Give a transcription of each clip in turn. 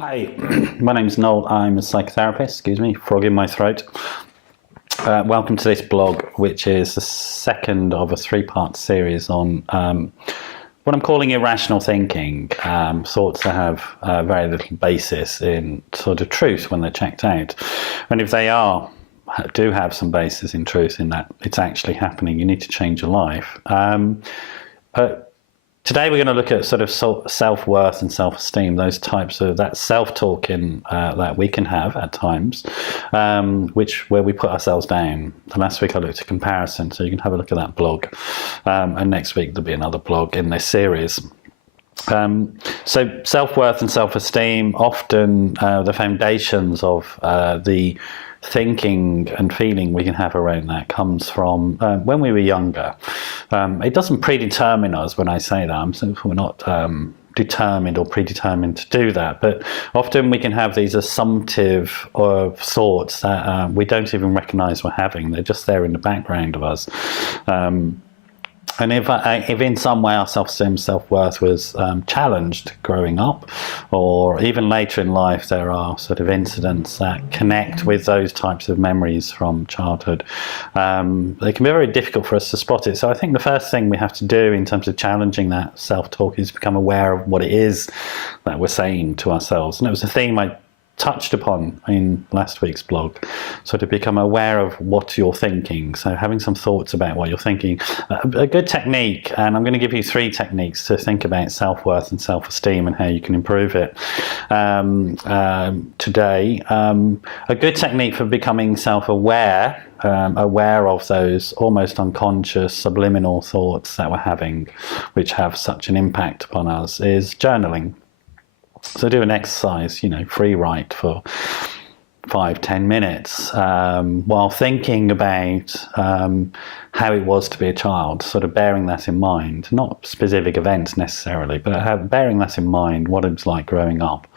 Hi, my name's Noel. I'm a psychotherapist. Excuse me, frog in my throat. Welcome to this blog, which is the second of a three-part series on what I'm calling irrational thinking, thoughts that have very little basis in sort of truth when they're checked out. And if they do have some basis in truth, in that it's actually happening, you need to change your life. But today we're going to look at sort of self-worth and self-esteem, those types of that self-talking that we can have at times, where we put ourselves down. And last week I looked at comparison, so you can have a look at that blog. And next week there'll be another blog in this series. So self-worth and self-esteem, often the foundations of the thinking and feeling we can have around that comes from when we were younger. It doesn't predetermine us when I say that. We're not determined or predetermined to do that, but often we can have these assumptive thoughts that we don't even recognize we're having. They're just there in the background of us. And if in some way our self-esteem, self-worth was challenged growing up, or even later in life, there are sort of incidents that connect with those types of memories from childhood. They can be very difficult for us to spot it. So I think the first thing we have to do in terms of challenging that self-talk is become aware of what it is that we're saying to ourselves. And it was a theme I touched upon in last week's blog, so to become aware of what you're thinking, so having some thoughts about what you're thinking. A good technique, and I'm going to give you 3 techniques to think about self-worth and self-esteem and how you can improve it today. A good technique for becoming self-aware, aware of those almost unconscious subliminal thoughts that we're having, which have such an impact upon us, is journaling. So do an exercise, free write for 5-10 minutes while thinking about how it was to be a child, sort of bearing that in mind, not specific events necessarily, but bearing that in mind, what it was like growing up.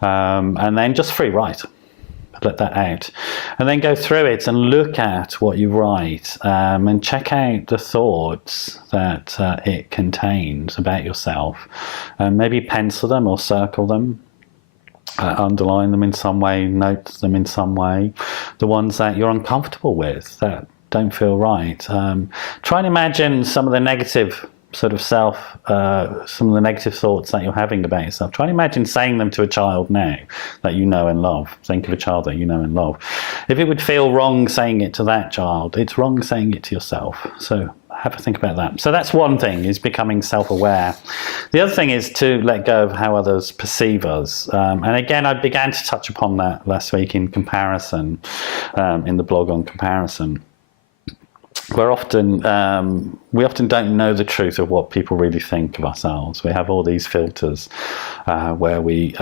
And then just free write. Let that out, and then go through it and look at what you write and check out the thoughts that it contains about yourself, and maybe pencil them or circle them, underline them in some way, note them in some way, the ones that you're uncomfortable with, that don't feel right. Try and imagine some of the negative sort of some of the negative thoughts that you're having about yourself. Try and imagine saying them to a child now that you know and love. Think of a child that you know and love. If it would feel wrong saying it to that child, it's wrong saying it to yourself. So have a think about that. So that's one thing, is becoming self-aware. The other thing is to let go of how others perceive us. And again, I began to touch upon that last week in comparison, in the blog on comparison. We often don't know the truth of what people really think of ourselves. We have all these filters where we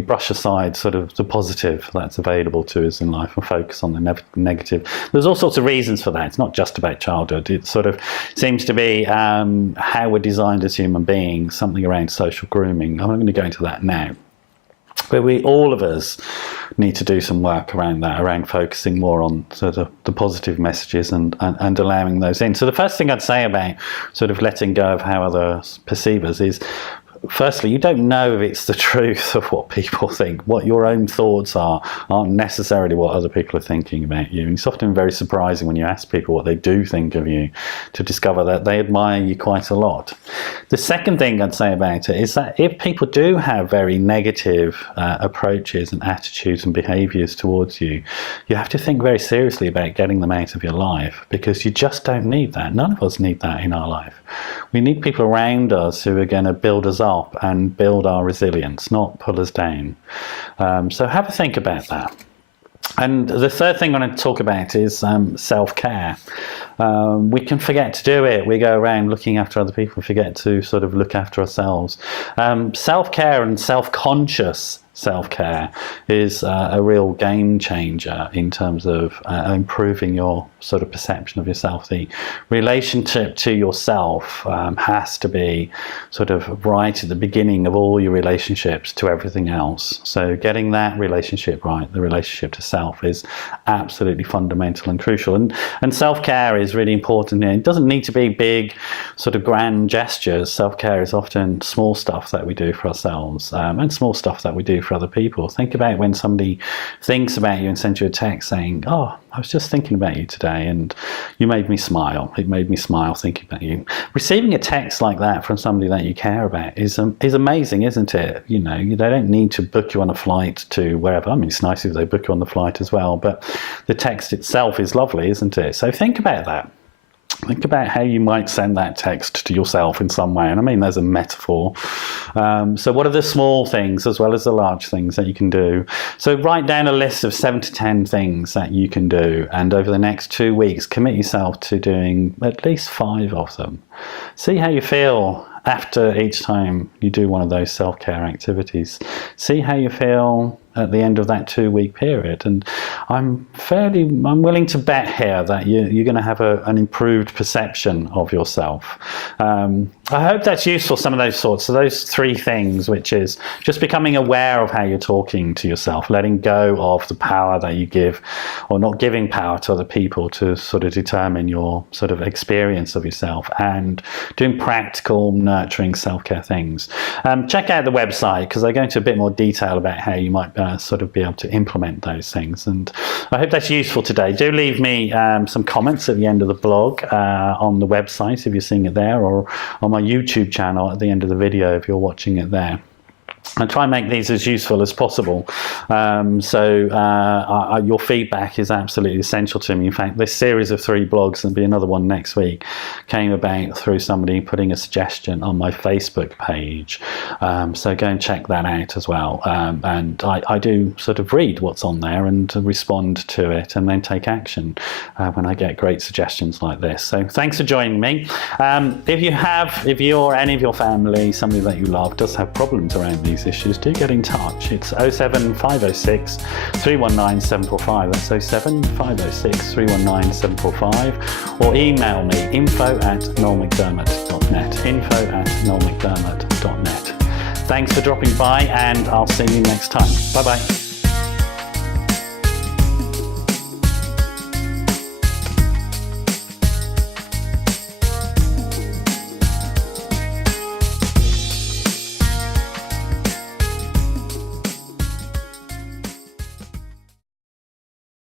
brush aside sort of the positive that's available to us in life and focus on the negative. There's all sorts of reasons for that. It's not just about childhood. It sort of seems to be how we're designed as human beings, something around social grooming. I'm not going to go into that now. But all of us need to do some work around that, around focusing more on sort of the positive messages and allowing those in. So the first thing I'd say about sort of letting go of how others perceive us is, firstly, you don't know if it's the truth of what people think. What your own thoughts aren't necessarily what other people are thinking about you. And it's often very surprising when you ask people what they do think of you to discover that they admire you quite a lot. The second thing I'd say about it is that if people do have very negative approaches and attitudes and behaviours towards you, you have to think very seriously about getting them out of your life, because you just don't need that. None of us need that in our life. We need people around us who are going to build us up and build our resilience, not pull us down. So have a think about that. And the third thing I want to talk about is self-care. We can forget to do it. We go around looking after other people, forget to sort of look after ourselves. Self-care and self-conscious self-care is a real game changer in terms of improving your sort of perception of yourself. The relationship to yourself has to be sort of right at the beginning of all your relationships to everything else. So getting that relationship right, the relationship to self, is absolutely fundamental and crucial. And self-care is really important. It doesn't need to be big, sort of grand gestures. Self-care is often small stuff that we do for ourselves, and small stuff that we do for other people. Think about when somebody thinks about you and sends you a text saying, "Oh, I was just thinking about you today and you made me smile. It made me smile thinking about you." Receiving a text like that from somebody that you care about is amazing, isn't it? You know, they don't need to book you on a flight to wherever. I mean, it's nice if they book you on the flight as well, but the text itself is lovely, isn't it? So think about that. Think about how you might send that text to yourself in some way. And I mean, there's a metaphor. So what are the small things as well as the large things that you can do? So write down a list of 7 to 10 things that you can do. And over the next 2 weeks, commit yourself to doing at least 5 of them. See how you feel after each time you do one of those self-care activities. See how you feel at the end of that 2-week period. And I'm willing to bet here that you're going to have an improved perception of yourself. I hope that's useful, some of those thoughts. So those 3 things, which is just becoming aware of how you're talking to yourself, letting go of the power that you give, or not giving power to other people to sort of determine your sort of experience of yourself, and doing practical, nurturing self-care things. Check out the website, because I go into a bit more detail about how you might sort of be able to implement those things. And I hope that's useful today. Do leave me some comments at the end of the blog on the website if you're seeing it there, or on my YouTube channel at the end of the video if you're watching it there. I try and make these as useful as possible. Your feedback is absolutely essential to me. In fact, this series of 3 blogs, and be another one next week, came about through somebody putting a suggestion on my Facebook page. So go and check that out as well. And I do sort of read what's on there and respond to it, and then take action when I get great suggestions like this. So thanks for joining me. If you or any of your family, somebody that you love, does have problems around these issues, do get in touch. It's 07506 319 745. That's 07506 319 745. Or email me, info@noelmcdermott.net. info@noelmcdermott.net. Thanks for dropping by, and I'll see you next time. Bye bye.